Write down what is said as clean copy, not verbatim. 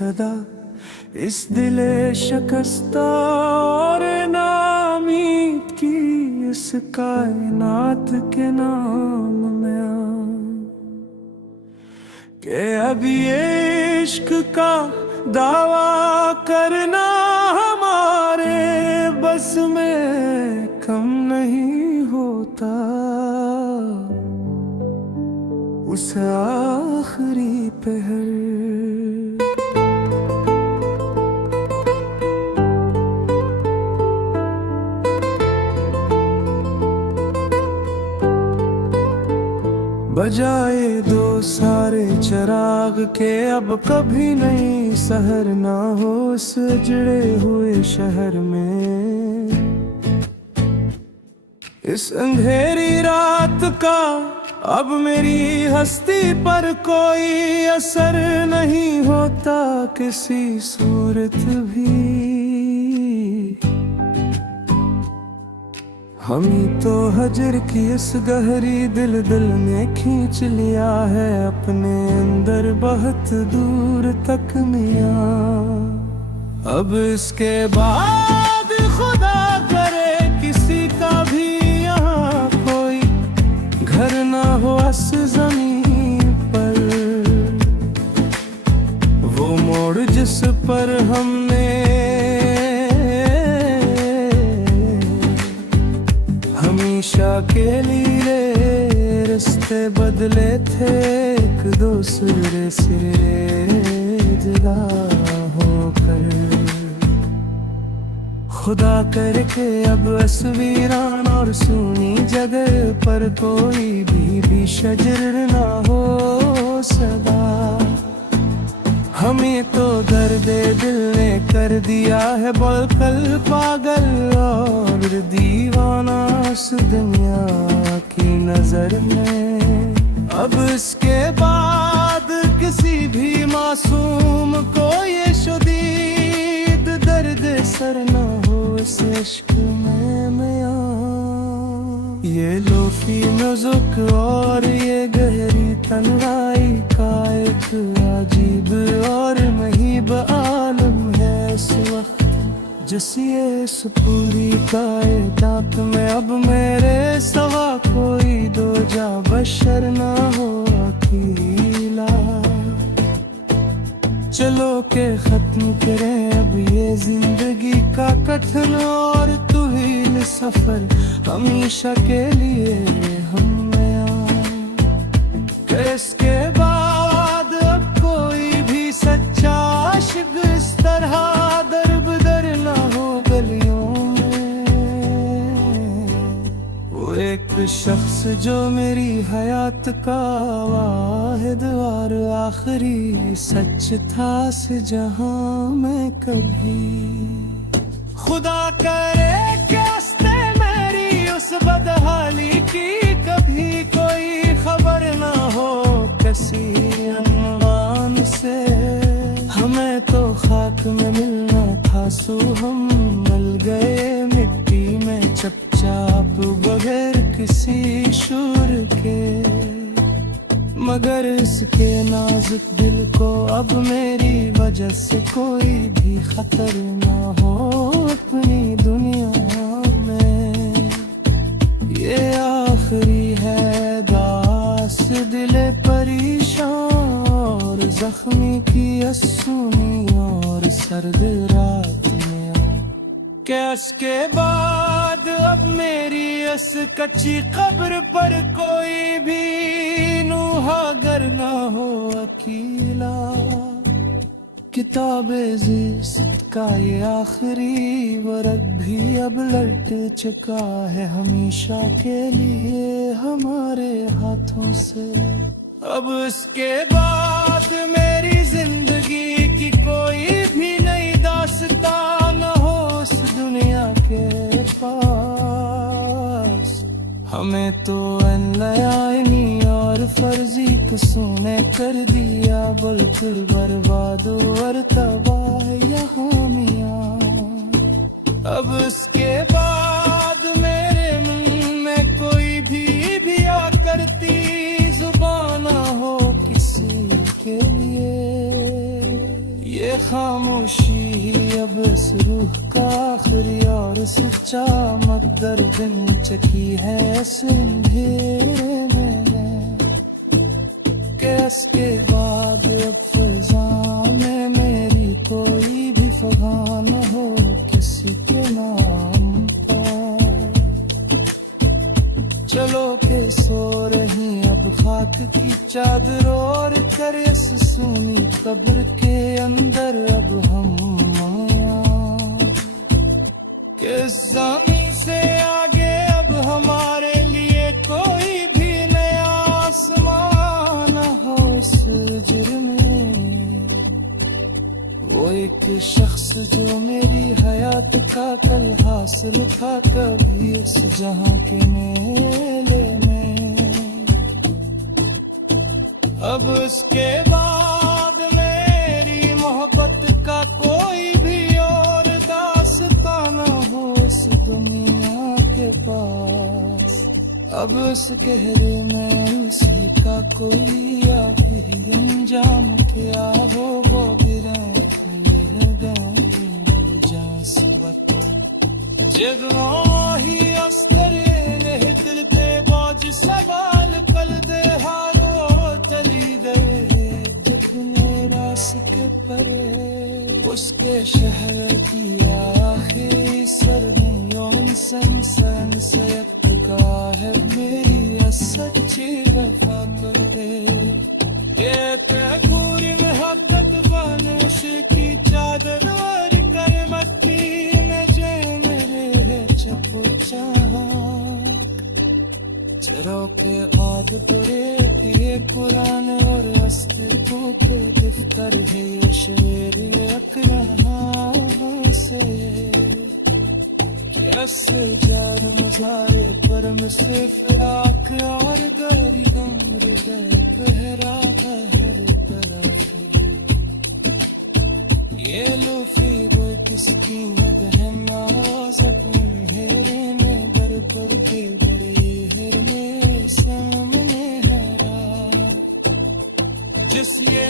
सदा इस दिले शिकस्ता और नामीद की इस कायनात के नाम में के अब ये इश्क का दावा करना हमारे बस में कम नहीं होता। उस आखिरी पहर बजाए दो सारे चिराग के अब कभी नहीं सहर ना हो उस उजड़े हुए शहर में। इस अंधेरी रात का अब मेरी हस्ती पर कोई असर नहीं होता किसी सूरत भी। हम ही तो हजर की इस गहरी दिल ने खींच लिया है अपने अंदर बहुत दूर तक मियां। अब इसके बाद खुदा करे किसी का भी यहाँ कोई घर ना हो इस ज़मीन पर। वो मोड़ जिस पर हमने हमेशा के लिए रिश्ते बदले थे एक दूसरे से जुदा होकर। खुदा करके अब असवीरान और सुनी जगह पर कोई भी शजर ना हो सदा। हमें तो दर्द दिल ने कर दिया है बलकल पागल और दीवाना इस दुनिया की नजर में। अब इसके बाद किसी भी मासूम को ये शदीद दर्द सर न हो इस इश्क में मियां। ये लोफी नजुक और ये गहरी तन्हाई का एक अजीब और महीब आलम है इस वक्त। जिस ये इस पूरी कायनात में अब मेरे सवा कोई दो जा बशर ना हो अकेला। चलो के खत्म करें अब ये जिंदगी का कठिन और तुहील सफर हमेशा के लिए हम इसके बाद अब कोई भी सच्चा आशिक इस तरह दर ना हो गलियों में। वो एक शख्स जो मेरी हयात का वाहिद और आखिरी सच था से जहां मैं कभी। खुदा करे कैसे मेरी उस बदहाली की कभी कोई खबर ना हो किसी अनवान से। हमें तो खाक में मिलना था सो हम मिल गए मिट्टी में चुपचाप बगैर किसी शोर के। मगर इसके नाजुक दिल को अब मेरी वजह से कोई भी खतर ना हो अपनी दुनिया में। ये आखिरी है दास दिले परेशान और जख्मी की असुनी और सर्द रात में। कैस के बाद अब मेरी इस कच्ची कब्र पर कोई भी नूहागर ना हो अकेला। किताबे जिस्त का ये आखिरी वर्क भी अब लट चुका है हमेशा के लिए हमारे हाथों से। अब इसके बाद मेरी जिंदगी की कोई भी नई दास्तां न हो उस दुनिया के पास। हमें तो अनलयानी और फर्जी कसूने कर दिया बिल्कुल बर्बाद और तबाह यहाँ मियां। अब उसके बाद मेरे मुंह में कोई भी आ करती जुबान हो किसी के लिए। ये खामोशी ही अब इस रूह का आखिरी और सच्चा मकदर बिन चकी है इस अंधेरे में कैस के बाद अब फिजा में मेरी कोई भी फगा न हो किसी के नाम पर। चलो के सो रही अब खाक की चादर और कर इस सूनी कब्र के अंदर अब हम के ज़मीन से आगे अब हमारे लिए कोई भी नया आसमान हो उस जुर्म में। वो एक शख्स जो मेरी हयात का कल हासिल था कभी इस जहां के मेले में, अब उसके बाद मेरी मोहब्बत का कोई भी और दास्तां न हो इस दुनिया के पास। अब उस गहरे में उसी का कोई या फिर अंजाम क्या हो वो भी जगहों ही अस्तर दिलते बोझ सवाल कल दे हारो चली दे जितने रास्ते परे उसके शहर की आखिरी सरदियों सन से का है मेरी सच्ची वफा कर दे। ये पूरी में हकत बनश की चादर कर मट्टी में जे मेरे है चपो चरो के आद पुरे ये कुरान और वस्तु के दफ्तर है शेर अकरहा से कैसे जार मजारे पर मुझसे फिराक और गरी दमर गहरा हर तरफ। ये लूफी वो किसकी मदहन सपन हेरे में बर पर के बड़े हेर में सामने हरा जिस ये